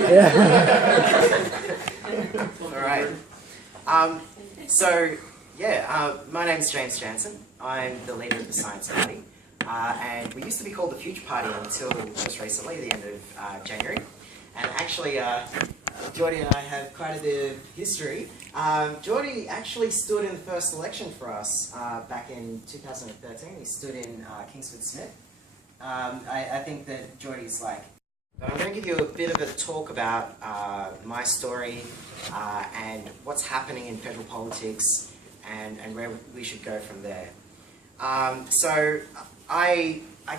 All right. My name's James Jansson. I'm the leader of the Science Party. And we used to be called the Future Party until just recently, the end of January. And actually, Geordie and I have quite a bit of history. Geordie actually stood in the first election for us back in 2013. He stood in Kingsford Smith. I think that Geordie's like... But I'm going to give you a bit of a talk about my story and what's happening in federal politics and where we should go from there. I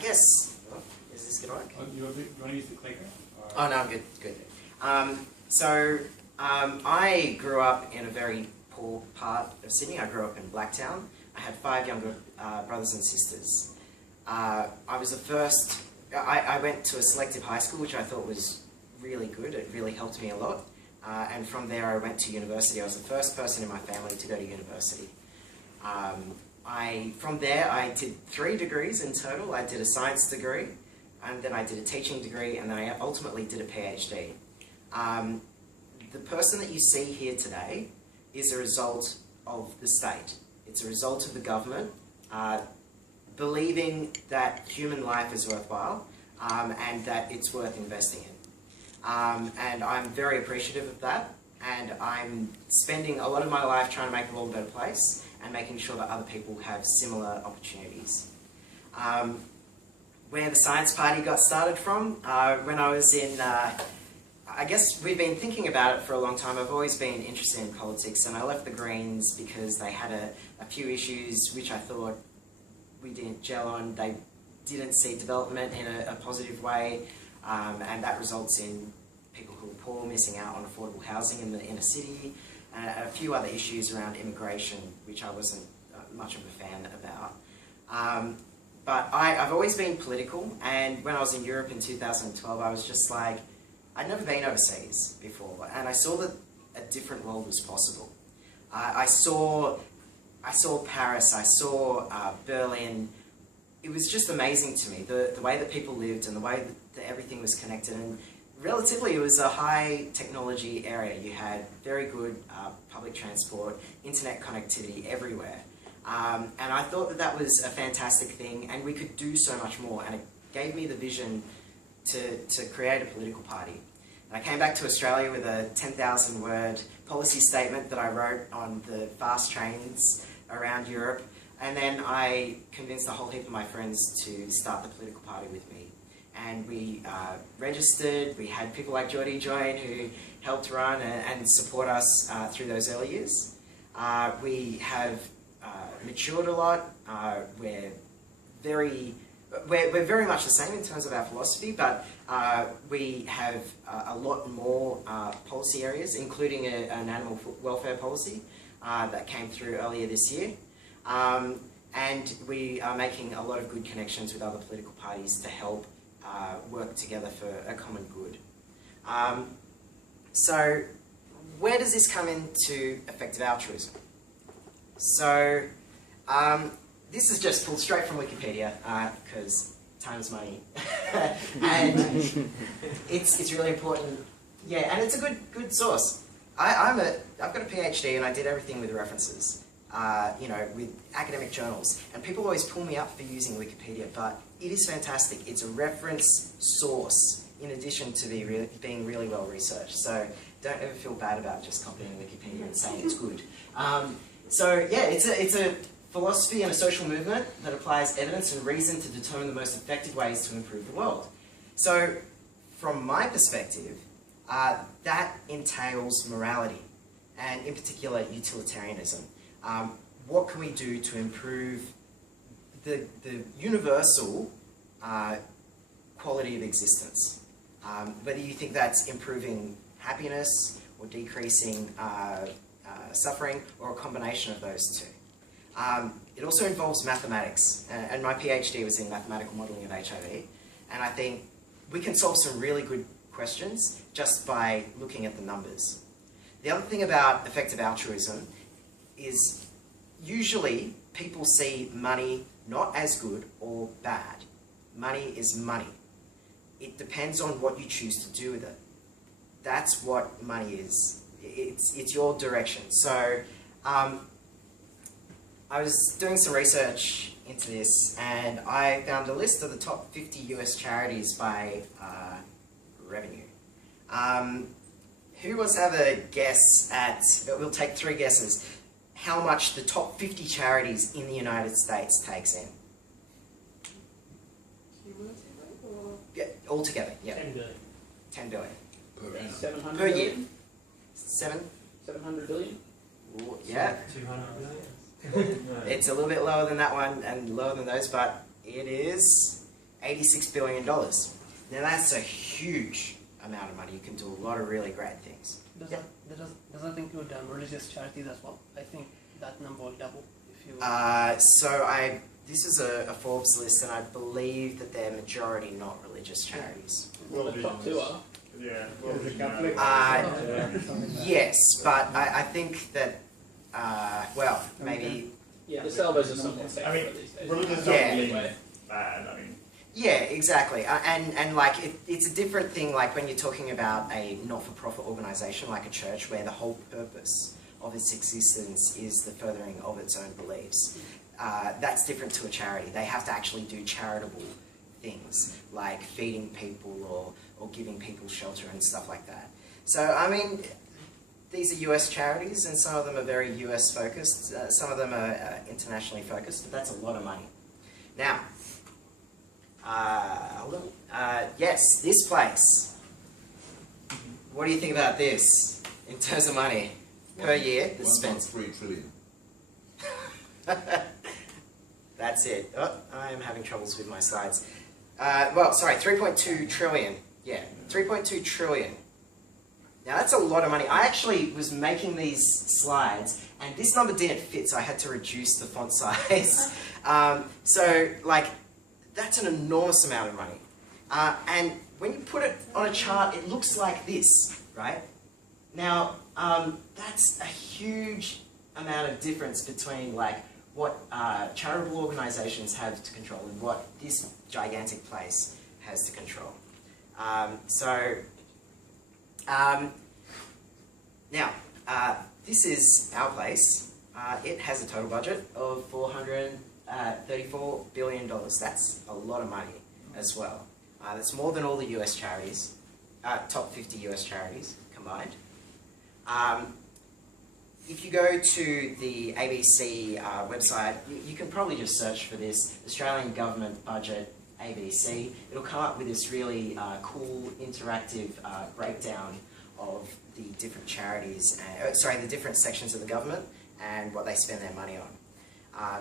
guess... Oh, is this going to work? You want to use the clicker? Or? Oh, no, I'm good. I grew up in a very poor part of Sydney. I grew up in Blacktown. I had 5 younger brothers and sisters. I was the first... I went to a selective high school, which I thought was really good. It really helped me a lot. And from there, I went to university. I was the first person in my family to go to university. From there, I did 3 degrees in total. I did a science degree, and then I did a teaching degree, and then I ultimately did a PhD. The person that you see here today is a result of the state. It's a result of the government believing that human life is worthwhile and that it's worth investing in. And I'm very appreciative of that, and I'm spending a lot of my life trying to make the world a better place and making sure that other people have similar opportunities. Where the Science Party got started from, when I was in, I guess we've been thinking about it for a long time. I've always been interested in politics, and I left the Greens because they had a few issues which I thought we didn't gel on. They didn't see development in a positive way, and that results in people who are poor missing out on affordable housing in the inner city, and a few other issues around immigration, which I wasn't much of a fan about. But I've always been political, and when I was in Europe in 2012, I was just like, I'd never been overseas before, and I saw that a different world was possible. I saw Paris, I saw Berlin. It was just amazing to me, the way that people lived and the way that everything was connected. And relatively, it was a high technology area. You had very good public transport, internet connectivity everywhere. And I thought that that was a fantastic thing, and we could do so much more. And it gave me the vision to create a political party. And I came back to Australia with a 10,000-word policy statement that I wrote on the fast trains around Europe. And then I convinced a whole heap of my friends to start the political party with me. And we registered. We had people like Geordie join who helped run and support us through those early years. We have matured a lot. We're very much the same in terms of our philosophy, but we have a lot more policy areas, including an animal welfare policy that came through earlier this year. And we are making a lot of good connections with other political parties to help work together for a common good. So where does this come into effective altruism? So this is just pulled straight from Wikipedia because time is money. And it's really important. Yeah, and it's a good source. I've got a PhD and I did everything with references. You know, with academic journals, and people always pull me up for using Wikipedia, but it is fantastic. It's a reference source in addition to being really well researched. So don't ever feel bad about just copying Wikipedia and saying it's good. So yeah, it's a philosophy and a social movement that applies evidence and reason to determine the most effective ways to improve the world. So from my perspective, that entails morality, and in particular utilitarianism. What can we do to improve the universal quality of existence? Whether you think that's improving happiness or decreasing suffering, or a combination of those two. It also involves mathematics, and my PhD was in mathematical modelling of HIV, and I think we can solve some really good questions just by looking at the numbers. The other thing about effective altruism is usually people see money not as good or bad. Money is money. It depends on what you choose to do with it. that's what money is. It's your direction. So I was doing some research into this, and I found a list of the top 50 US charities by revenue. Who wants to have a guess at, we'll take 3 guesses, how much the top 50 charities in the United States takes in? Yeah, altogether, yeah. 10 billion. 10 billion. Per annum. 700 Per year. billion? 700 billion? Ooh, yeah. 200 billion? It's a little bit lower than that one and lower than those, but it is $86 billion. Now that's a huge amount of money. You can do a lot of really great things. Does that include religious charities as well? I think that number will double if you... This is a Forbes list, and I believe that they're majority not religious charities. Well, the top 2 are. Yeah. the Catholic. Yes, but I think that, well, maybe... Yeah, the salvos are something I safer mean, these days. religious Yeah. don't mean bad. I mean, Yeah, exactly. And like, it's a different thing, like when you're talking about a not-for-profit organisation like a church, where the whole purpose of its existence is the furthering of its own beliefs. That's different to a charity. They have to actually do charitable things, like feeding people or giving people shelter and stuff like that. So, I mean, these are US charities, and some of them are very US focused, some of them are internationally focused, but that's a lot of money. Now, yes, this place. What do you think about this in terms of money per year that's spent? 1.3 trillion. That's it. Oh, I am having troubles with my slides. Well, sorry, 3.2 trillion. Yeah, 3.2 trillion. Now that's a lot of money. I actually was making these slides, and this number didn't fit, so I had to reduce the font size. So, like, that's an enormous amount of money. And when you put it on a chart, it looks like this, right? Now, that's a huge amount of difference between, like, what charitable organisations have to control and what this gigantic place has to control. Now, this is our place. It has a total budget of $434 billion. That's a lot of money as well. That's more than all the US charities, top 50 US charities combined. If you go to the ABC website, you can probably just search for this, Australian Government Budget ABC. It'll come up with this really cool interactive breakdown of the different charities, the different sections of the government and what they spend their money on.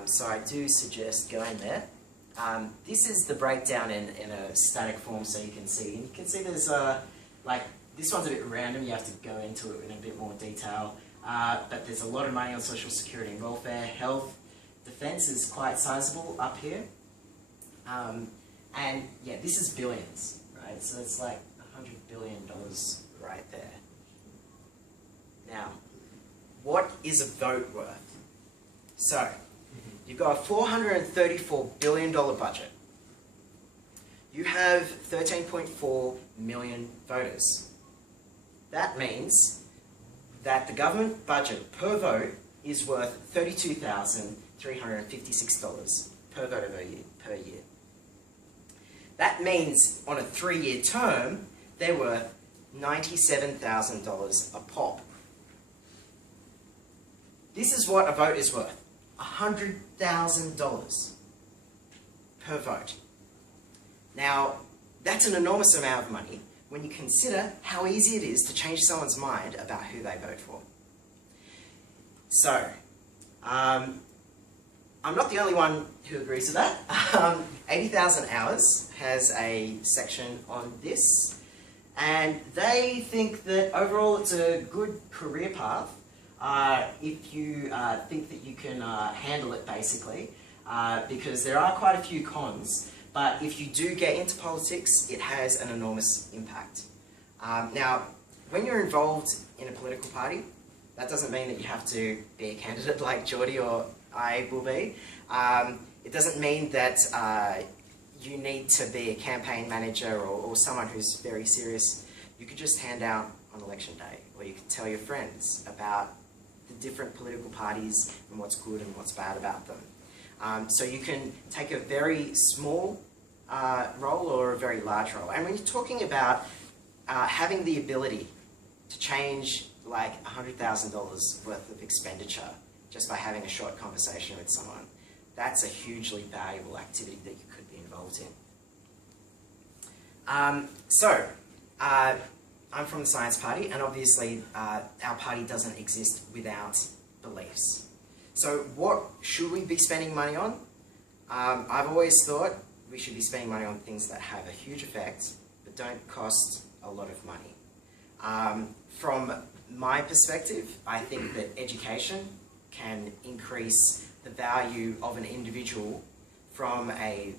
So I do suggest going there. This is the breakdown in a static form, so you can see. And you can see there's like, this one's a bit random, you have to go into it in a bit more detail. But there's a lot of money on social security and welfare. Health, defence is quite sizable up here. And yeah, this is billions, right? So it's like $100 billion right there. Now, what is a vote worth? So, you've got a $434 billion budget. You have 13.4 million voters. That means that the government budget per vote is worth $32,356 per vote per year. That means on a 3-year term, they're worth $97,000 a pop. This is what a vote is worth, $100,000 per vote. Now, that's an enormous amount of money when you consider how easy it is to change someone's mind about who they vote for. So, I'm not the only one who agrees with that. 80,000 Hours has a section on this, and they think that overall it's a good career path if you think that you can handle it, basically, because there are quite a few cons. But if you do get into politics, it has an enormous impact. Now, when you're involved in a political party, that doesn't mean that you have to be a candidate like Geordie or I will be. It doesn't mean that you need to be a campaign manager or someone who's very serious you could just hand out on election day, or you could tell your friends about the different political parties and what's good and what's bad about them. So you can take a very small role or a very large role. And when you're talking about having the ability to change like $100,000 worth of expenditure just by having a short conversation with someone, that's a hugely valuable activity that you could be involved in. I'm from the Science Party, and obviously our party doesn't exist without beliefs. So what should we be spending money on? I've always thought we should be spending money on things that have a huge effect, but don't cost a lot of money. From my perspective, I think that education can increase the value of an individual from a,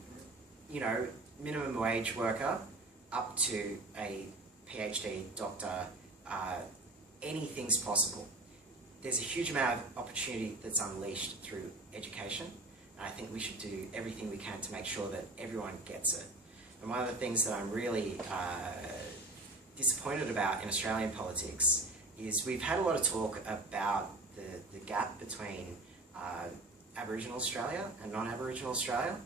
minimum wage worker up to a PhD, doctor, anything's possible. There's a huge amount of opportunity that's unleashed through education, and I think we should do everything we can to make sure that everyone gets it. And one of the things that I'm really disappointed about in Australian politics is we've had a lot of talk about the gap between Aboriginal Australia and non-Aboriginal Australia,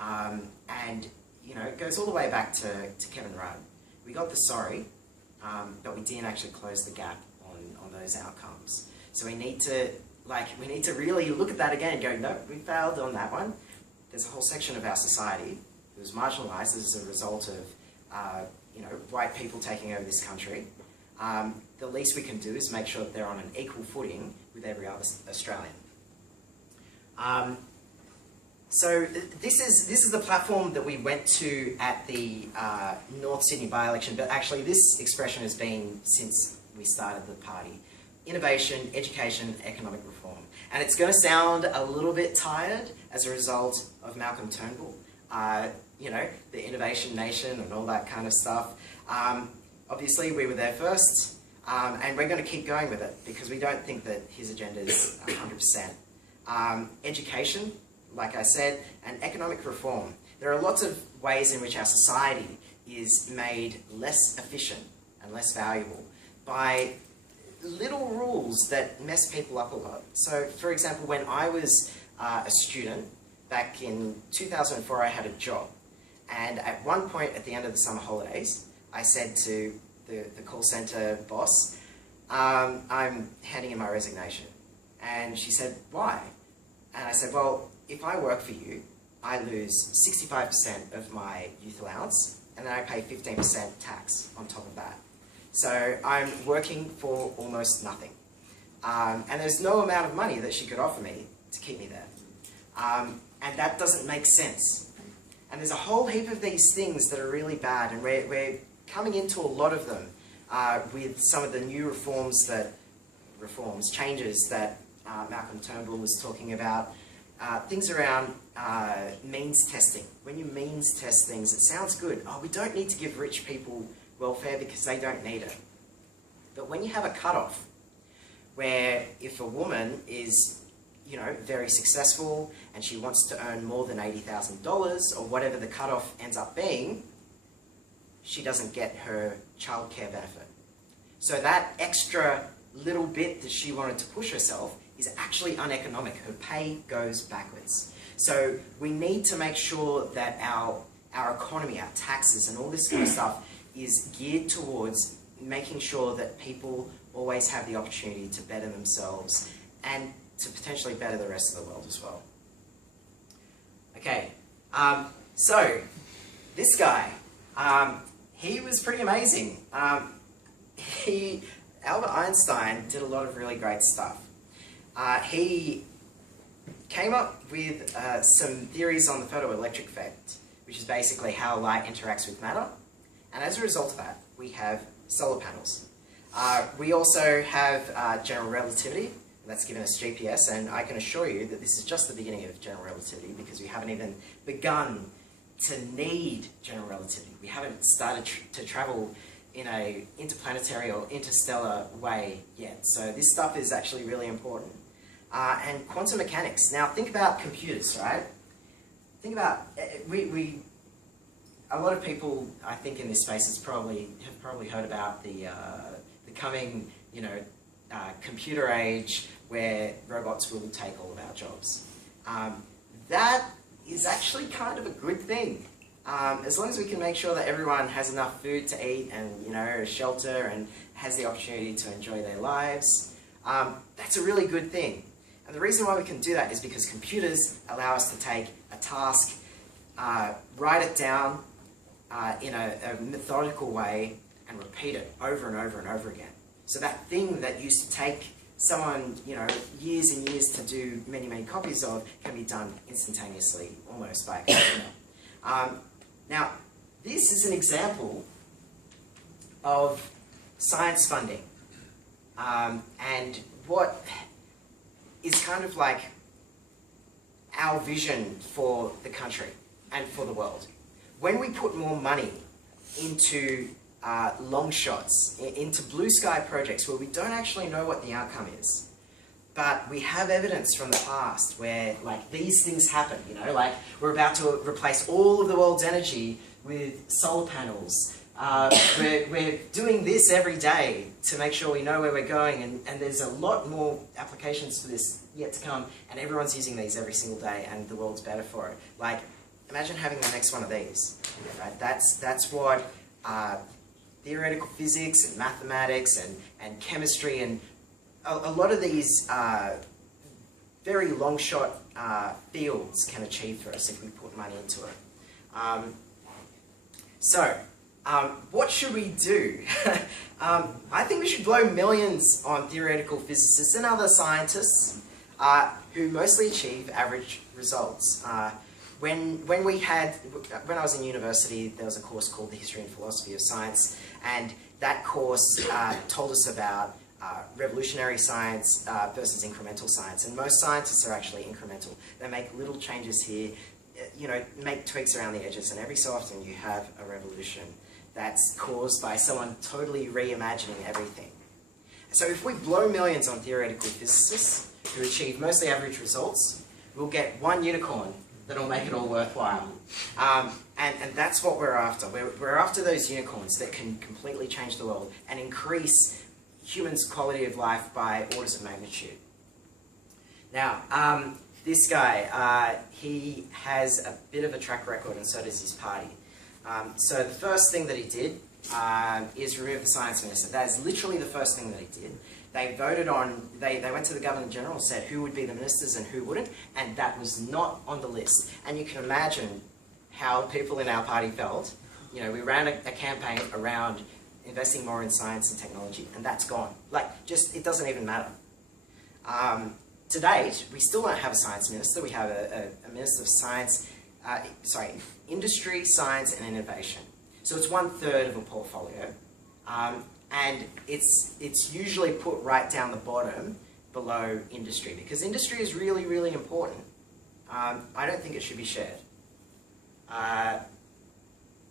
and it goes all the way back to Kevin Rudd. We got the sorry, but we didn't actually close the gap on those outcomes. So we need to really look at that again and go, no, we failed on that one. There's a whole section of our society that was marginalised as a result of white people taking over this country. The least we can do is make sure that they're on an equal footing with every other Australian. So this is the platform that we went to at the North Sydney by-election, but actually this expression has been since we started the party. Innovation, education, economic reform. And it's going to sound a little bit tired as a result of Malcolm Turnbull, the Innovation Nation and all that kind of stuff. Obviously we were there first, and we're going to keep going with it because we don't think that his agenda is 100%. Education, like I said, and economic reform. There are lots of ways in which our society is made less efficient and less valuable by little rules that mess people up a lot. So, for example, when I was a student, back in 2004, I had a job. And at one point at the end of the summer holidays, I said to the call centre boss, I'm handing in my resignation. And she said, why? And I said, well, if I work for you, I lose 65% of my youth allowance, and then I pay 15% tax on top of that. So I'm working for almost nothing. And there's no amount of money that she could offer me to keep me there. And that doesn't make sense. And there's a whole heap of these things that are really bad, and we're coming into a lot of them with some of the new changes that Malcolm Turnbull was talking about. Things around means testing. When you means test things, it sounds good. Oh, we don't need to give rich people welfare because they don't need it. But when you have a cutoff, where if a woman is, very successful and she wants to earn more than $80,000 or whatever the cutoff ends up being, she doesn't get her childcare benefit. So that extra little bit that she wanted to push herself is actually uneconomic. Her pay goes backwards. So we need to make sure that our economy, our taxes and all this kind of stuff is geared towards making sure that people always have the opportunity to better themselves and to potentially better the rest of the world as well. Okay, so this guy, he was pretty amazing. Albert Einstein did a lot of really great stuff. He came up with some theories on the photoelectric effect, which is basically how light interacts with matter. And as a result of that, we have solar panels. We also have general relativity, and that's given us GPS, and I can assure you that this is just the beginning of general relativity because we haven't even begun to need general relativity. We haven't started to travel in a interplanetary or interstellar way yet. So this stuff is actually really important. And quantum mechanics. Now think about computers, right? Think about, a lot of people, I think, in this space have probably heard about the coming, computer age where robots will take all of our jobs. That is actually kind of a good thing. As long as we can make sure that everyone has enough food to eat and, shelter and has the opportunity to enjoy their lives, that's a really good thing. And the reason why we can do that is because computers allow us to take a task, write it down in a methodical way and repeat it over and over and over again. So that thing that used to take someone, years and years to do many, many copies of can be done instantaneously, almost by a computer. Now, this is an example of science funding, and what is kind of like our vision for the country and for the world. When we put more money into long shots, into blue sky projects where we don't actually know what the outcome is, but we have evidence from the past where these things happen, like we're about to replace all of the world's energy with solar panels. We're doing this every day to make sure we know where we're going, and there's a lot more applications for this yet to come, and everyone's using these every single day, and the world's better for it. Imagine having the next one of these, right? That's what theoretical physics and mathematics and chemistry and a lot of these very long shot fields can achieve for us if we put money into it. What should we do? I think we should blow millions on theoretical physicists and other scientists who mostly achieve average results. When I was in university, there was a course called the History and Philosophy of Science, and that course told us about revolutionary science versus incremental science. And most scientists are actually incremental. They make little changes here, make tweaks around the edges, and every so often you have a revolution that's caused by someone totally reimagining everything. So if we blow millions on theoretical physicists who achieve mostly average results, we'll get one unicorn that'll make it all worthwhile. And that's what we're after. We're after those unicorns that can completely change the world and increase humans' quality of life by orders of magnitude. Now, this guy, he has a bit of a track record, and so does his party. So the first thing that he did is remove the science minister. That is literally the first thing that he did. They voted on, they went to the Governor General and said who would be the ministers and who wouldn't, and that was not on the list. And you can imagine how people in our party felt. We ran a campaign around investing more in science and technology, and that's gone. It doesn't even matter. To date, we still don't have a science minister. We have a minister of science, industry, science, and innovation. So it's 1/3 of a portfolio. And it's usually put right down the bottom below industry, because industry is really, really important. I don't think it should be shared.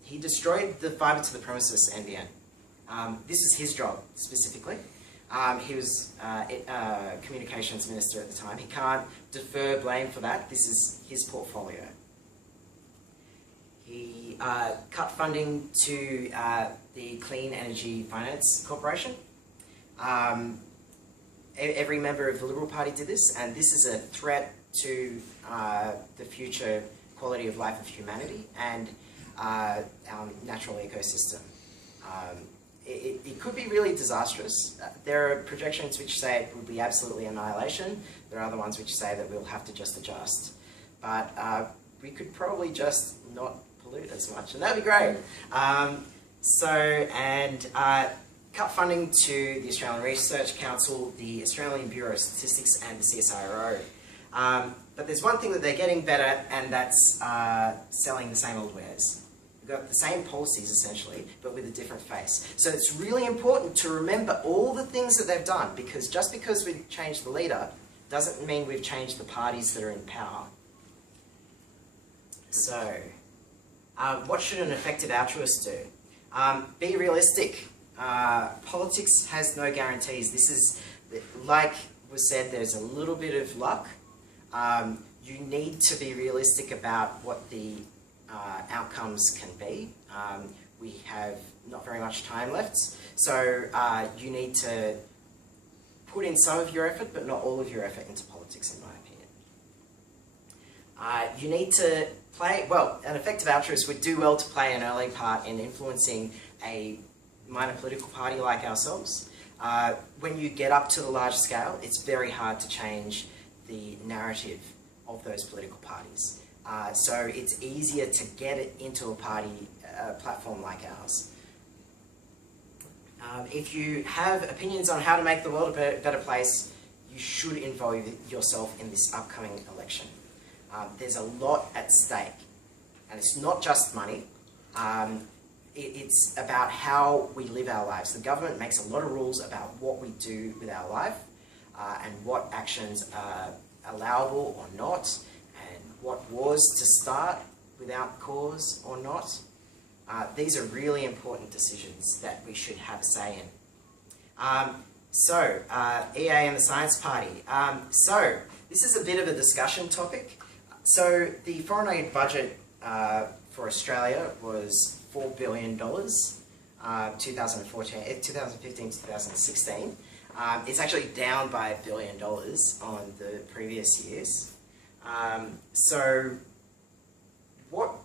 He destroyed the fibre to the premises NBN. This is his job, specifically. He was communications minister at the time. He can't defer blame for that. This is his portfolio. He cut funding to the Clean Energy Finance Corporation. Every member of the Liberal Party did this, and this is a threat to the future quality of life of humanity and our natural ecosystem. It could be really disastrous. There are projections which say it would be absolutely annihilation. There are other ones which say that we'll have to just adjust. But we could probably just not pollute as much, and that'd be great. Cut funding to the Australian Research Council, the Australian Bureau of Statistics, and the CSIRO. But there's one thing that they're getting better, and that's selling the same old wares. We've got the same policies, essentially, but with a different face. So it's really important to remember all the things that they've done, because just because we've changed the leader doesn't mean we've changed the parties that are in power. So, what should an effective altruist do? Be realistic. Politics has no guarantees. This is, like was said, there's a little bit of luck. You need to be realistic about what the outcomes can be. We have not very much time left, so you need to put in some of your effort, but not all of your effort into politics, in my opinion. You need to play, well, an effective altruist would do well to play an early part in influencing a minor political party like ourselves. When you get up to the large scale, it's very hard to change the narrative of those political parties. So it's easier to get it into a party platform like ours. If you have opinions on how to make the world a better place, you should involve yourself in this upcoming election. There's a lot at stake, and it's not just money. It's about how we live our lives. The government makes a lot of rules about what we do with our life, and what actions are allowable or not, and what wars to start without cause or not. These are really important decisions that we should have a say in. EA and the Science Party. So this is a bit of a discussion topic. So the foreign aid budget for Australia was $4 billion, 2015 to 2016. It's actually down by $1 billion on the previous years. So what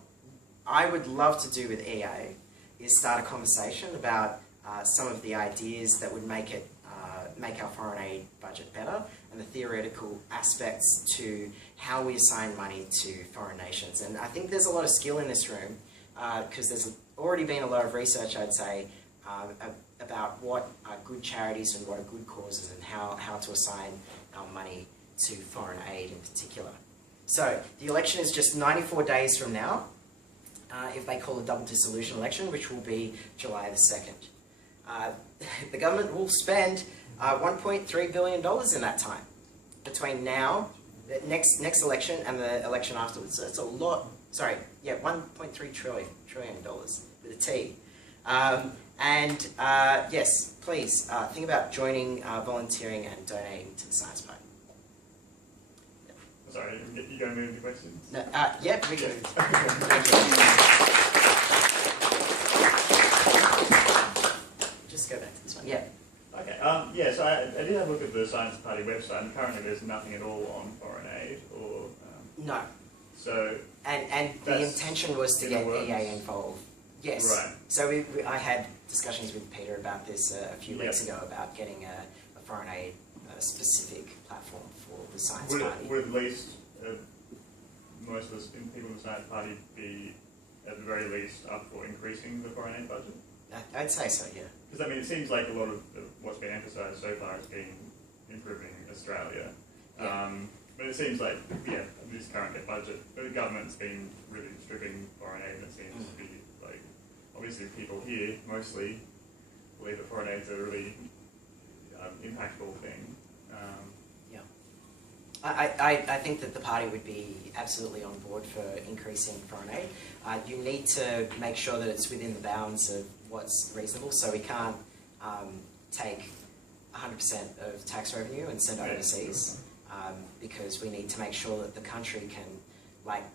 I would love to do with EA is start a conversation about some of the ideas that would make our foreign aid budget better, and the theoretical aspects to how we assign money to foreign nations. And I think there's a lot of skill in this room, because there's already been a lot of research, I'd say, about what are good charities and what are good causes, and how to assign our money to foreign aid in particular. So the election is just 94 days from now, if they call a double dissolution election, which will be July the 2nd. The government will spend $1.3 billion in that time, between now, the next election, and the election afterwards. So it's a lot. Sorry, yeah, $1.3 trillion with a T. Yes, please think about joining, volunteering, and donating to the Science Party. Sorry, you going to move the questions? No, yep, we go. Just go back to this one. Yeah. Okay. Yeah. So I did have a look at the Science Party website, and currently there's nothing at all on foreign aid or. No. So. And the intention was to get EA involved. Yes. Right. So I had discussions with Peter about this a few weeks ago about getting a foreign aid specific platform for the Science Party. Would at least most of the people in the Science Party be, at the very least, up for increasing the foreign aid budget? I'd say so, yeah. Because I mean, it seems like a lot of what's been emphasised so far has been improving Australia. Yeah. But it seems like, yeah, this current budget, the government's been really stripping foreign aid, and it seems to be like, obviously people here mostly believe that foreign aid's a really impactful thing. Yeah. I think that the party would be absolutely on board for increasing foreign aid. You need to make sure that it's within the bounds of what's reasonable, so we can't take 100% of tax revenue and send it overseas. Because we need to make sure that the country can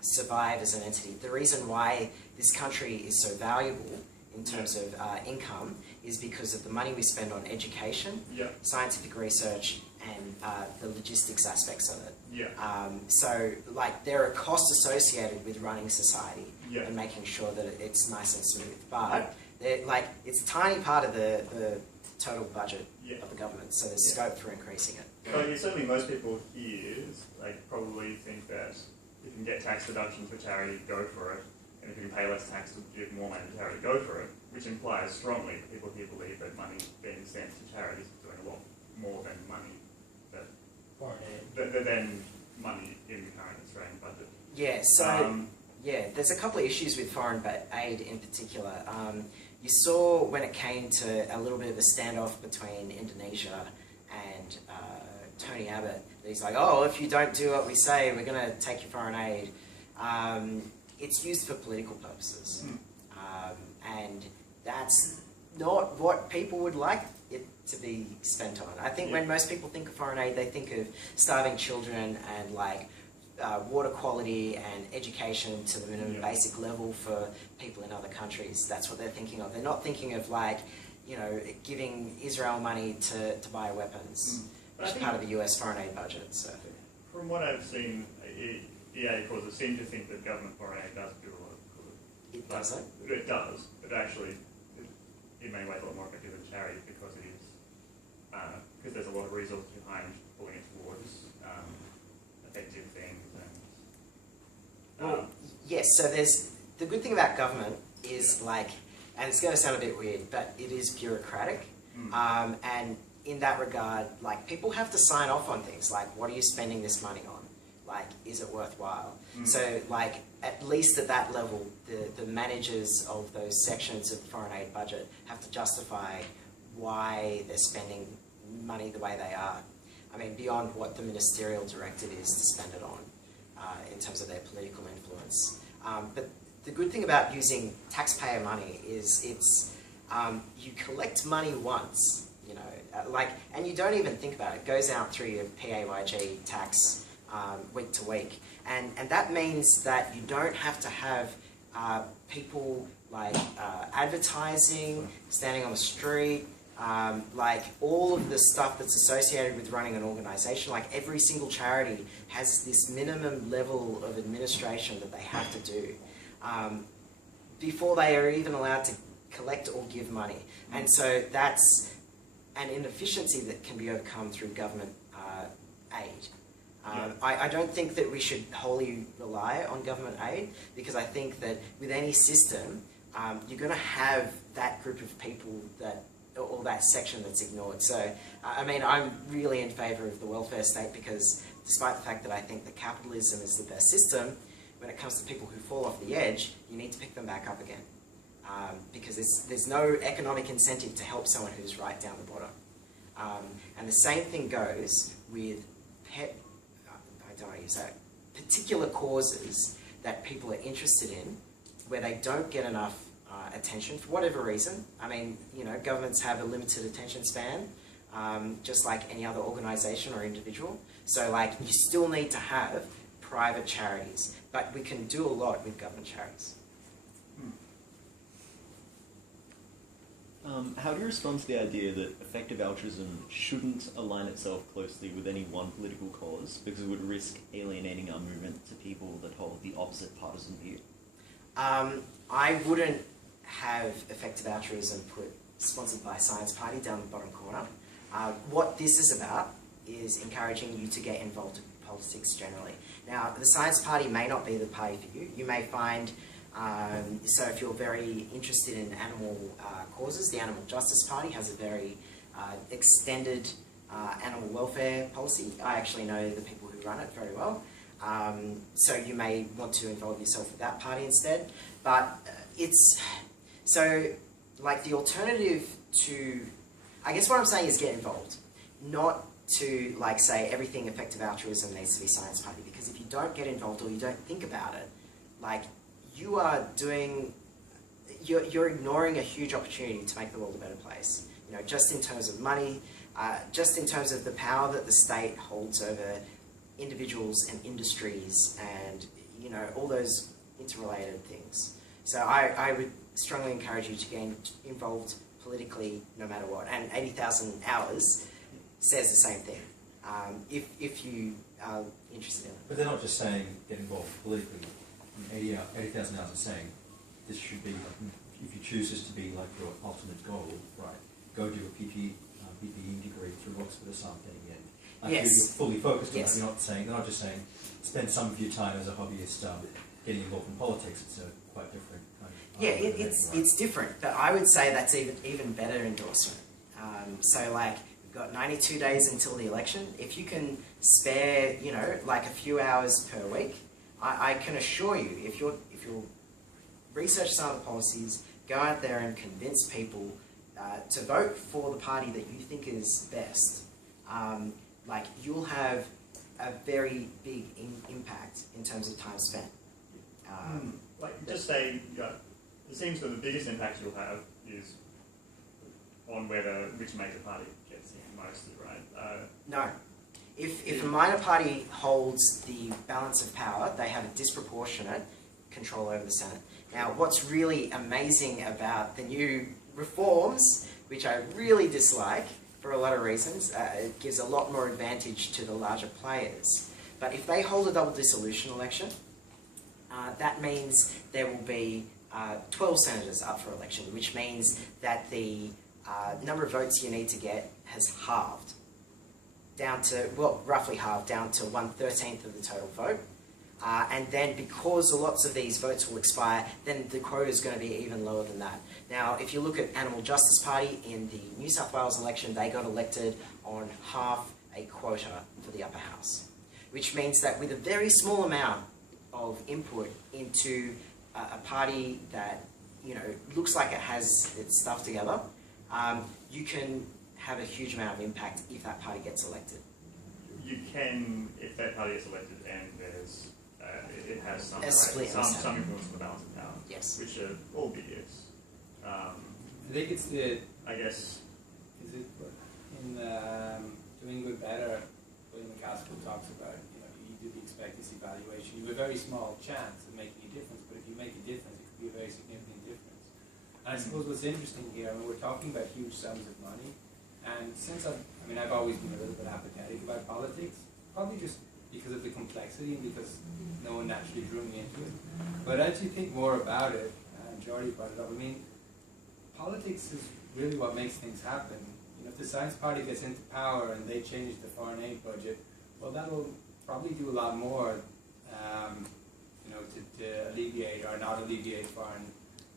survive as an entity. The reason why this country is so valuable in terms of income is because of the money we spend on education, scientific research, and the logistics aspects of it. So there are costs associated with running society and making sure that it's nice and smooth. But it's a tiny part of the total budget of the government, so there's scope for increasing it. So certainly most people here probably think that if you can get tax deductions for charity, go for it, and if you can pay less tax to give more money to charity, go for it, which implies strongly that people here believe that money being sent to charities is doing a lot more than money than money in the current Australian budget. Yeah, so there's a couple of issues with foreign aid in particular. You saw when it came to a little bit of a standoff between Indonesia and Tony Abbott, that he's like, oh, if you don't do what we say, we're going to take your foreign aid. It's used for political purposes. And that's not what people would like it to be spent on. I think when most people think of foreign aid, they think of starving children and water quality and education to the minimum Yeah. basic level for people in other countries. That's what they're thinking of. They're not thinking of like, you know, giving Israel money to buy weapons, But which I is think part of the US foreign aid budget. So from what I've seen, EA causes seem to think that government foreign aid does do a lot of good. it does it. It does, but actually, in many ways, a lot more effective than charity because it is because there's a lot of resources behind pulling it towards effective things and. Well, yes, so there's the good thing about government is like, and it's going to sound a bit weird, but it is bureaucratic. And in that regard, like people have to sign off on things like, what are you spending this money on? Like, is it worthwhile? So like, at least at that level, the managers of those sections of the foreign aid budget have to justify why they're spending money the way they are. I mean, beyond what the ministerial directive is to spend it on in terms of their political influence. But the good thing about using taxpayer money is it's, you collect money once, you know, like, and you don't even think about it. It goes out through your PAYG tax week to week. And that means that you don't have to have people like advertising, standing on the street, like all of the stuff that's associated with running an organisation. Like every single charity has this minimum level of administration that they have to do before they are even allowed to collect or give money. And so that's an inefficiency that can be overcome through government aid. I don't think that we should wholly rely on government aid, because I think that with any system, you're going to have that group of people that, or that section that's ignored. So, I mean, I'm really in favour of the welfare state, because despite the fact that I think that capitalism is the best system, when it comes to people who fall off the edge, you need to pick them back up again. Because there's no economic incentive to help someone who's right down the bottom. And the same thing goes with I don't want to use that, particular causes that people are interested in, where they don't get enough attention for whatever reason. I mean, you know, governments have a limited attention span, just like any other organisation or individual. So, like, you still need to have private charities, but we can do a lot with government charities. How do you respond to the idea that effective altruism shouldn't align itself closely with any one political cause, because it would risk alienating our movement to people that hold the opposite partisan view? I wouldn't have effective altruism sponsored by Science Party down the bottom corner. What this is about is encouraging you to get involved in politics generally. Now, the Science Party may not be the party for you. You may find, so if you're very interested in animal causes, the Animal Justice Party has a very extended animal welfare policy. I actually know the people who run it very well. So you may want to involve yourself with that party instead. But it's, so like the alternative to, I guess what I'm saying is get involved. Not to like say everything effective altruism needs to be Science Party, because if you don't get involved or you don't think about it, like you are doing, you're ignoring a huge opportunity to make the world a better place. You know, just in terms of money, just in terms of the power that the state holds over individuals and industries and, you know, all those interrelated things. So I would strongly encourage you to get involved politically no matter what. And 80,000 Hours says the same thing, if you are interested in it. But they're not just saying get involved politically. 80,000 Hours is saying this should be, if you choose this to be like your ultimate goal, right, go do a PPE degree through Oxford or something, and like Yes. you're fully focused on Yes. it. They're not just saying spend some of your time as a hobbyist getting involved in politics. It's a quite different kind of... Yeah, it's different, but I would say that's even better endorsement. So like, we've got 92 days until the election. If you can spare, you know, like a few hours per week, I can assure you, if you'll research some of the policies, go out there and convince people to vote for the party that you think is best, like you'll have a very big impact in terms of time spent. Like, just say, it seems that the biggest impact you'll have is on which major party gets in mostly, right? No, If a minor party holds the balance of power, they have a disproportionate control over the Senate. Now, what's really amazing about the new reforms, which I really dislike for a lot of reasons, it gives a lot more advantage to the larger players. But if they hold a double dissolution election, that means there will be 12 senators up for election, which means that the number of votes you need to get has halved, down to, well, roughly halved, down to 1/13 of the total vote. And then because lots of these votes will expire, then the quota is going to be even lower than that. Now, if you look at Animal Justice Party in the New South Wales election, they got elected on half a quota for the upper house, which means that with a very small amount of input into a party that, you know, looks like it has its stuff together, you can have a huge amount of impact if that party gets elected. You can, if that party gets elected and there's, it has some, Some influence on the balance of power. Yes. Which are obvious. I think it's the, I guess. is it in Doing Good Better, William McCaskill talks about, you know, you do the expectancy valuation, you have a very small chance of making a difference, but if you make a difference, it could be a very significant difference. And I suppose what's interesting here, I mean, we're talking about huge sums of money, and since I've always been a little bit apathetic about politics, probably just because of the complexity and because no one naturally drew me into it. But as you think more about it, and Jordy brought it up, I mean, politics is really what makes things happen. You know, if the Science Party gets into power and they change the foreign aid budget, well, that'll probably do a lot more, you know, to alleviate or not alleviate foreign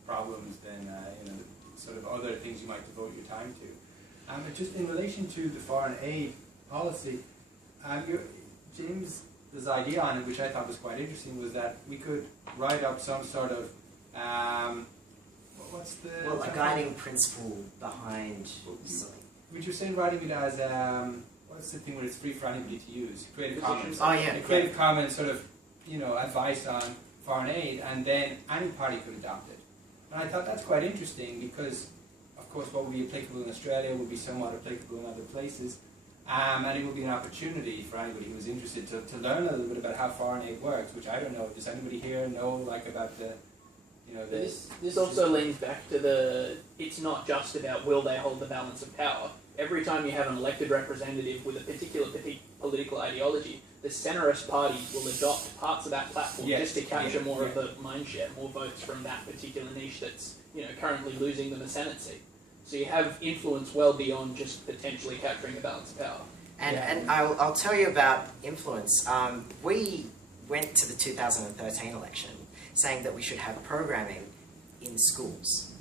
problems than you know, the sort of other things you might devote your time to. But just in relation to the foreign aid policy, James's idea on it, which I thought was quite interesting, was that we could write up some sort of what's the... Well, a guiding principle behind something. Which you're saying writing it as, what's the thing where it's free for anybody to use? Creative Commons. Oh, yeah. A Creative Commons sort of, you know, advice on foreign aid, and then any party could adopt it. And I thought that's quite interesting because, of course, what would be applicable in Australia would be somewhat applicable in other places. And it would be an opportunity for anybody who was interested to learn a little bit about how foreign aid works, which I don't know. Does anybody here know, like, about the, you know, the... This also leans back to the, it's not just about will they hold the balance of power. Every time you have an elected representative with a particular political ideology, the centrist party will adopt parts of that platform just to capture more of the mindshare, more votes from that particular niche that's, you know, currently losing them a Senate seat. So you have influence well beyond just potentially capturing the balance of power. And I'll tell you about influence. We went to the 2013 election saying that we should have programming in schools.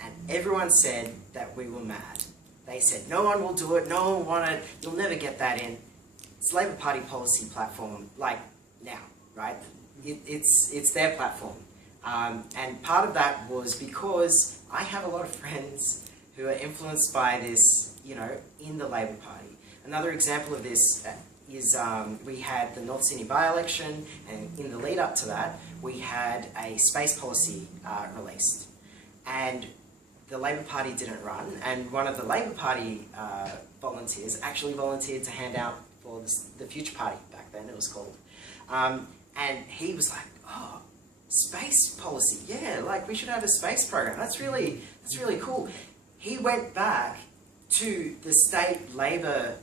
And everyone said that we were mad. They said, no one will do it, no one will want it, you'll never get that in. It's Labor Party policy platform, like now, right? It's their platform. And part of that was because I have a lot of friends who are influenced by this, you know, in the Labor Party. Another example of this is we had the North Sydney by-election, and in the lead up to that, we had a space policy released. And the Labor Party didn't run, and one of the Labor Party volunteers actually volunteered to hand out for the Future Party, back then it was called. And he was like, oh, space policy, yeah, like we should have a space program, that's really cool. He went back to the State Labor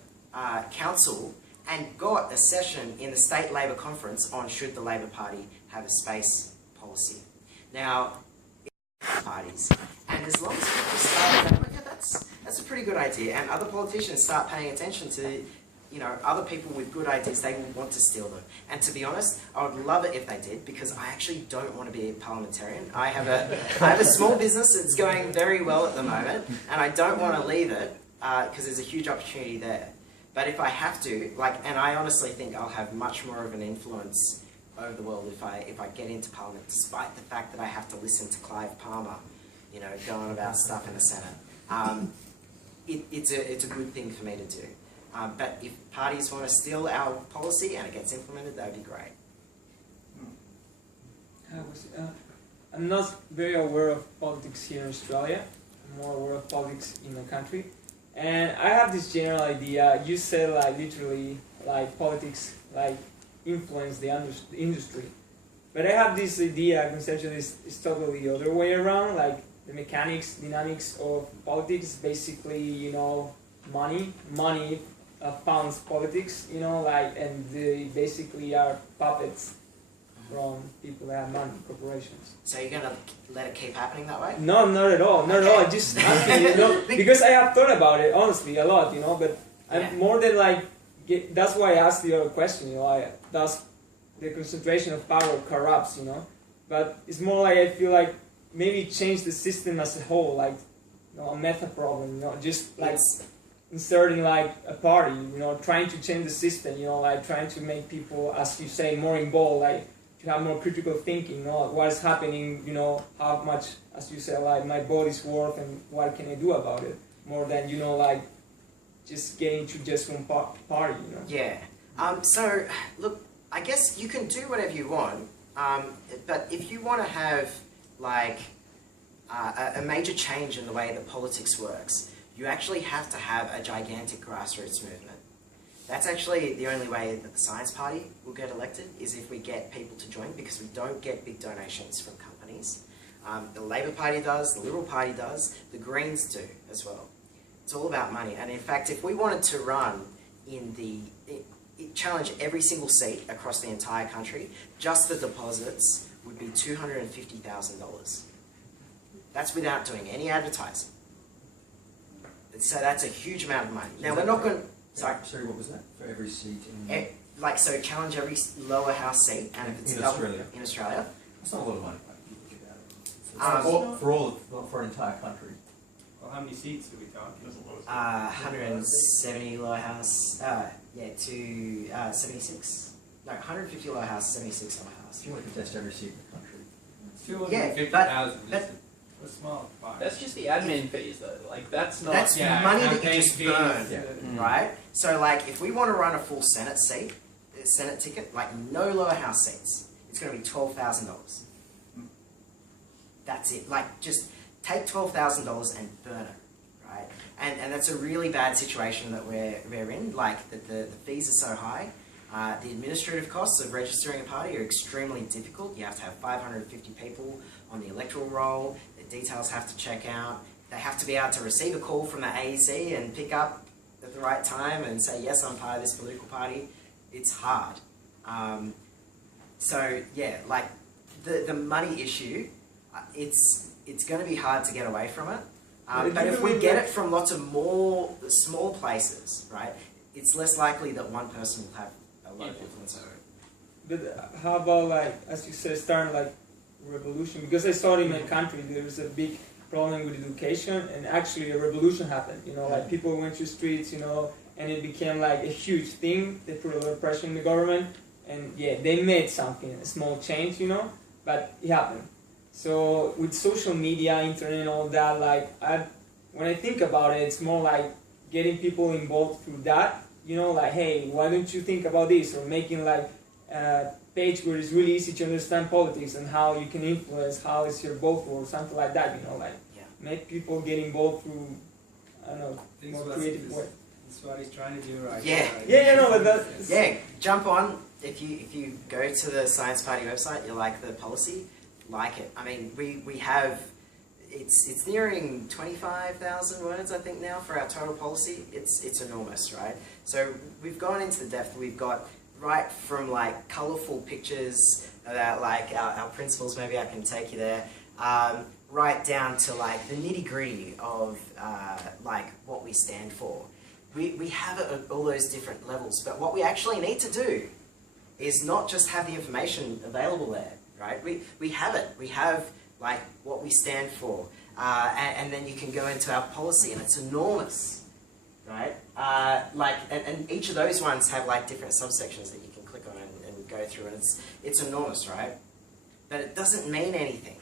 Council and got a session in the State Labor Conference on should the Labor Party have a space policy. Now, parties, and as long as people start going, okay, that's a pretty good idea, and other politicians start paying attention to, you know, other people with good ideas, they will want to steal them. And to be honest, I would love it if they did, because I actually don't want to be a parliamentarian. I have a small business that's going very well at the moment, and I don't want to leave it because there's a huge opportunity there. But if I have to, like, and I honestly think I'll have much more of an influence over the world if I get into Parliament, despite the fact that I have to listen to Clive Palmer, you know, go on about stuff in the Senate. It's a good thing for me to do. But if parties want to steal our policy and it gets implemented, that would be great. I'm not very aware of politics here in Australia. I'm more aware of politics in the country. And I have this general idea. You said, like, literally, like politics like influence the industry. But I have this idea, conception is totally the other way around. Like the mechanics, dynamics of politics, basically, you know, money funds politics, you know, like, and they basically are puppets from people that have money, corporations. So you're gonna let it keep happening that way? No, not at all. Not at all. I just asking, you know, because I have thought about it honestly a lot, you know. But Yeah. I'm more than like that's why I asked the other question. You know, does the concentration of power corrupts? You know, but it's more like I feel like maybe change the system as a whole, like, you know, a meta problem. You know, just like inserting like a party. You know, trying to change the system. You know, like trying to make people, as you say, more involved. Like, to have more critical thinking, you know, what is happening, you know, how much, as you say, like, my body's worth and what can I do about it, more than, you know, like, just getting to just one party, you know. Yeah. So, look, I guess you can do whatever you want, but if you want to have, like, a major change in the way that politics works, you actually have to have a gigantic grassroots movement. That's actually the only way that the Science Party will get elected, is if we get people to join, because we don't get big donations from companies. The Labour Party does, the Liberal Party does, the Greens do as well. It's all about money. And in fact, if we wanted to run in challenge every single seat across the entire country, just the deposits would be $250,000. That's without doing any advertising. So that's a huge amount of money. Now, we're not going to... Sorry, what was that? For every seat in... Like, so challenge every lower house seat, and if it's In double Australia. in Australia. That's not a lot of money, like, if you think about it. For an entire country. Well, how many seats do we talk? 170 lower house, yeah, to 76. No, 150 lower house, 76 lower house. If you want to contest every seat in the country. 250,000 but- is a small part. That's just the admin fees, though. Like, that's not. That's money that you just fees, burn, Yeah. right? So, like, if we want to run a full Senate seat, Senate ticket, like no lower house seats, it's going to be $12,000. That's it. Like, just take $12,000 and burn it, right? And that's a really bad situation that we're in. Like, that the fees are so high. The administrative costs of registering a party are extremely difficult. You have to have 550 people on the electoral roll. The details have to check out. They have to be able to receive a call from the AEC and pick up at the right time and say, yes, I'm part of this political party. It's hard. So, yeah, like, the money issue, it's going to be hard to get away from it. But if we get it from lots of more small places, right, it's less likely that one person will have a lot of influence over it. But how about, like, as you said, starting like revolution? Because I saw in my country there was a big problem with education, and actually a revolution happened. You know, like people went to streets, you know, and it became like a huge thing. They put a lot of pressure on the government, and yeah, they made something, a small change, you know, but it happened. So with social media, internet, and all that, like, when I think about it, it's more like getting people involved through that. You know, like, hey, why don't you think about this? Or making like a page where it's really easy to understand politics and how you can influence, how is your vote for, something like that. You know, like, make people get involved through, I don't know, more creative way. That's what he's trying to do, right? Yeah. Yeah, no, but that's... Yeah, jump on. If you go to the Science Party website, you like the policy, like it. I mean, we have, it's nearing 25,000 words, I think, now for our total policy. It's enormous, right? So we've gone into the depth. We've got right from like colourful pictures about like our principles. Maybe I can take you there. Right down to like the nitty-gritty of like what we stand for. We have it at all those different levels, but what we actually need to do is not just have the information available there, right? We have it. We have like what we stand for, and then you can go into our policy, and it's enormous, right? And each of those ones have like different subsections that you can click on and go through, and it's enormous, right? But it doesn't mean anything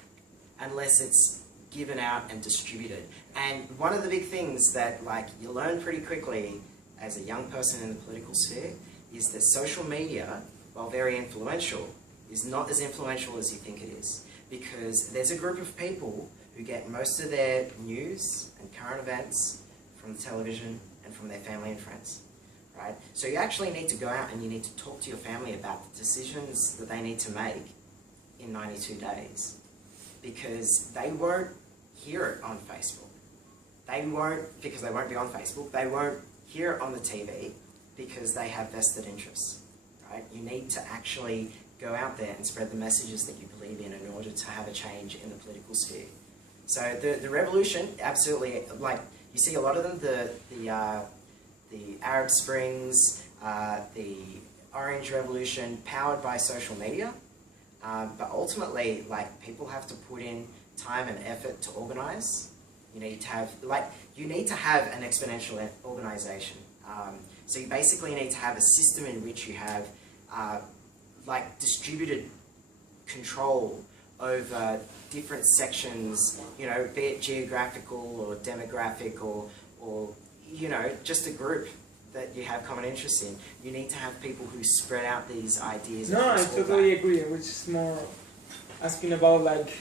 unless it's given out and distributed. And one of the big things that like you learn pretty quickly as a young person in the political sphere is that social media, while very influential, is not as influential as you think it is. Because there's a group of people who get most of their news and current events from the television and from their family and friends. right? So you actually need to go out and you need to talk to your family about the decisions that they need to make in 92 days, because they won't hear it on Facebook. They won't, because they won't be on Facebook. They won't hear it on the TV because they have vested interests, right? You need to actually go out there and spread the messages that you believe in order to have a change in the political sphere. So the revolution, absolutely, like you see a lot of them, the Arab Springs, the Orange Revolution, powered by social media. But ultimately, like, people have to put in time and effort to organize. You need to have, an exponential organization. So you basically need to have a system in which you have, distributed control over different sections, you know, be it geographical or demographic or you know, just a group that you have common interests in. You need to have people who spread out these ideas. No, I totally agree, which is more asking about like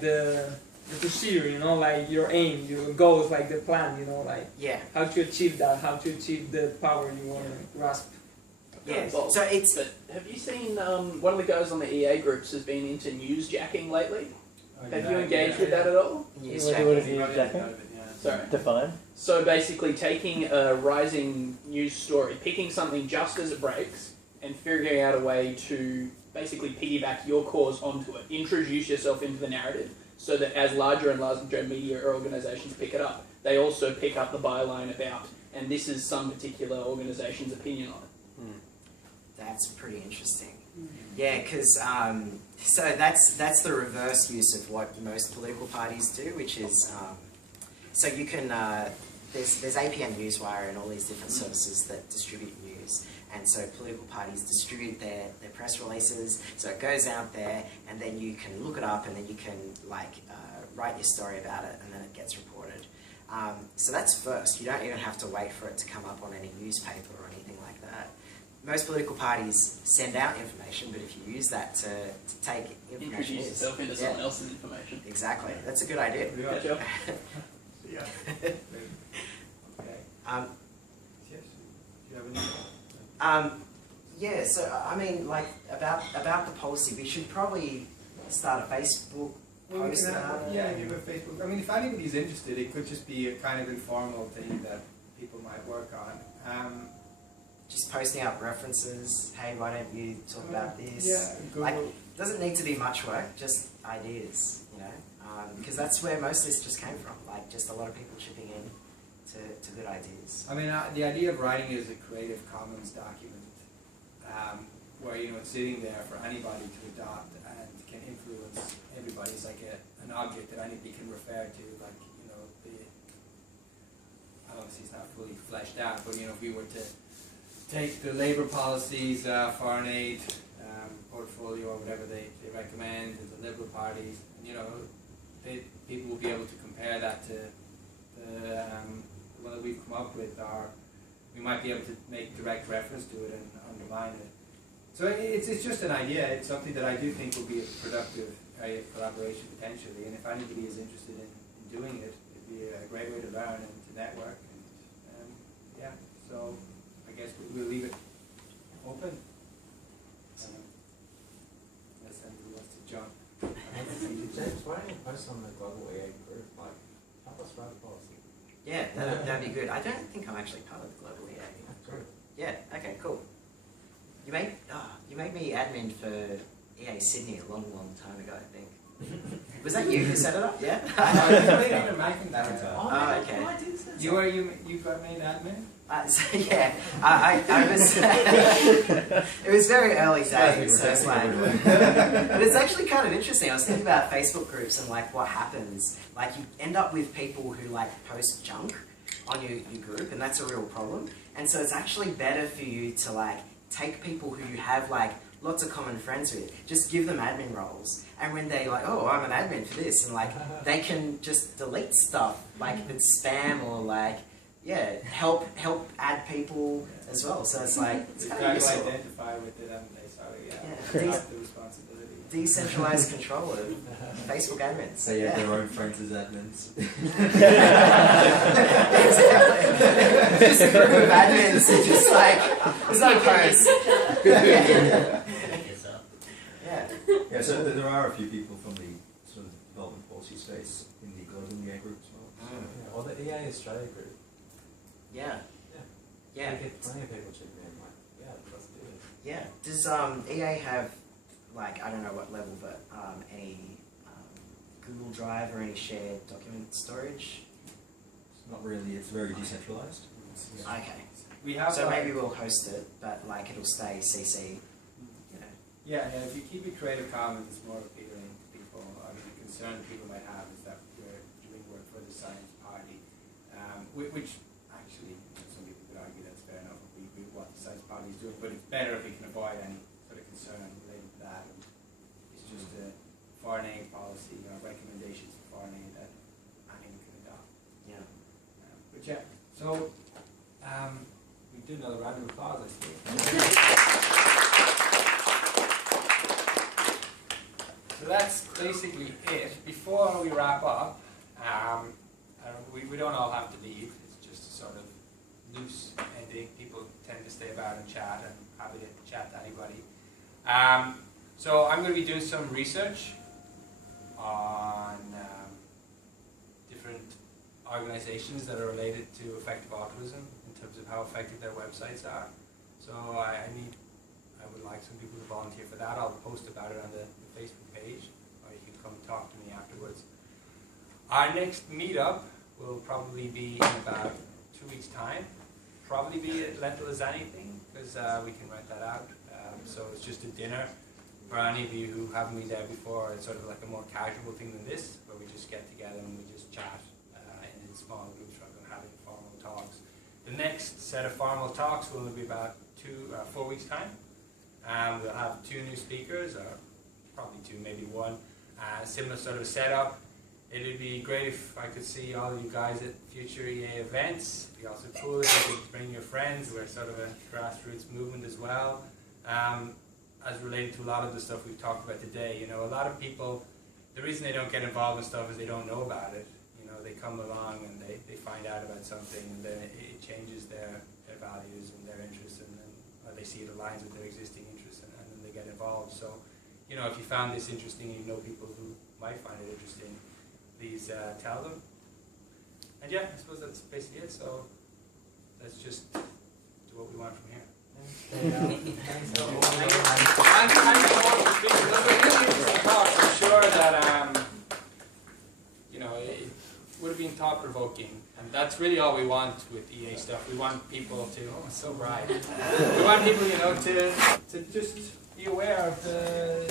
the procedure, you know, like your aim, your goals, like the plan, you know, like how to achieve that, how to achieve the power you want to grasp. Yeah, Well, so it's... But have you seen, one of the guys on the EA groups has been into newsjacking lately? Have you engaged with that at all? Newsjacking. Sorry. Define. So basically taking a rising news story, picking something just as it breaks, and figuring out a way to basically piggyback your cause onto it. Introduce yourself into the narrative so that as larger and larger media organisations pick it up, they also pick up the byline about, and this is some particular organisation's opinion on it. That's pretty interesting. Yeah, because so that's the reverse use of what most political parties do, which is so you can there's APN Newswire and all these different services that distribute news, and so political parties distribute their press releases. So it goes out there, and then you can look it up, and then you can write your story about it, and then it gets reported. So that's first. You don't even have to wait for it to come up on any newspaper or anything like that. Most political parties send out information, but if you use that to take information... Introduce yourself into someone else's information. Exactly. That's a good idea. Yeah. Sure. Yeah. Okay. Yes. Do you have any? Yeah, so I mean, like, about the policy, we should probably start a Facebook Well, we post can about it. yeah, give a Facebook. I mean, if anybody's interested, it could just be a kind of informal thing that people might work on. Just posting up references. Hey, why don't you talk about this? Yeah, Google. Like, it doesn't need to be much work, just ideas, you know? Because that's where most of this just came from, like, just a lot of people chipping in to good ideas. I mean, the idea of writing is a Creative Commons document, where, you know, it's sitting there for anybody to adopt and can influence everybody. It's like an object that anybody can refer to, like, you know, obviously it's not fully fleshed out, but, you know, if we were to take the Labour policies, foreign aid, portfolio, or whatever they recommend, and the Liberal parties, you know, people will be able to compare that to the one that we've come up with, or we might be able to make direct reference to it and underline it. So it's just an idea. It's something that I do think will be a productive area of collaboration potentially, and if anybody is interested in doing it, it'd be a great way to learn and to network. And yeah, so I guess we'll leave it open. Unless anybody wants to jump. James, why don't you post on the global EA group, like, help us write a policy? Yeah, that'd be good. I don't think I'm actually part of the global EA group. Yeah, okay, cool. You made me admin for EA Sydney a long time ago, I think. Was that you who set it up? Yeah? Oh, okay. You got made admin? So yeah, I was. It was very early days, so it's like, but it's actually kind of interesting. I was thinking about Facebook groups and like what happens. Like you end up with people who like post junk on your group, and that's a real problem. And so it's actually better for you to like take people who you have like lots of common friends with, just give them admin roles, and when they like, oh, I'm an admin for this, and like they can just delete stuff like if it's spam or like. Yeah, help add people as well. So it's like it's kind of useful. Identify with it, haven't they? So yeah. Yeah. Not the responsibility. Decentralized control of Facebook admins. They have their own friends as admins. Just a group of admins who just like, there's no posts. Yeah. Yeah, so there are a few people from the sort of development policy space in the global EA group as well. Yeah, or the EA Australia group. Yeah. Yeah. We get plenty of people chipping in, like, yeah, let's do it. Yeah. Does EA have, like, I don't know what level, but any Google Drive or any shared document storage? It's not really, it's very decentralized. Okay. We have So maybe we'll host it, but like it'll stay CC. You know. Yeah, if you keep it Creative Commons, it's more appealing to people. I mean, the concern people might have is that we're doing work for the science party, which actually some people could argue that's fair enough. We what the science party is doing, but it's better if we can avoid any sort of concern related to that. And it's just a foreign aid policy, recommendations for foreign aid that anyone can adopt. Yeah. But yeah, so we do another round of applause, I think. So that's basically it. Before we wrap up, we don't all have to leave. It's just a sort of loose ending. People tend to stay about and chat, and happy to chat to anybody. So I'm going to be doing some research on different organizations that are related to effective altruism in terms of how effective their websites are. So I would like some people to volunteer for that. I'll post about it on the Facebook page, or you can come talk to me afterwards. Our next meetup will probably be in about 2 weeks' time. Probably be at Lentil as Anything, because we can rent that out. So it's just a dinner. For any of you who haven't been there before, it's sort of like a more casual thing than this, where we just get together and we just chat in small groups rather than having formal talks. The next set of formal talks will be about 4 weeks' time. We'll have 2 new speakers, or probably 2, maybe 1. Similar sort of setup. It'd be great if I could see all of you guys at future EA events. It'd be also cool if you could bring your friends. We're sort of a grassroots movement as well. As related to a lot of the stuff we've talked about today, a lot of people, the reason they don't get involved in stuff is they don't know about it. They come along and they find out about something, and then it changes their values and their interests, and then they see it aligns with their existing interests, and then they get involved. So, if you found this interesting, you know people who might find it interesting, please tell them. And yeah, I suppose that's basically it. So let's just do what we want from here. I'm sure that it would have been thought-provoking, and that's really all we want with EA stuff. We want people to, it's so bright. We want people, to just be aware of the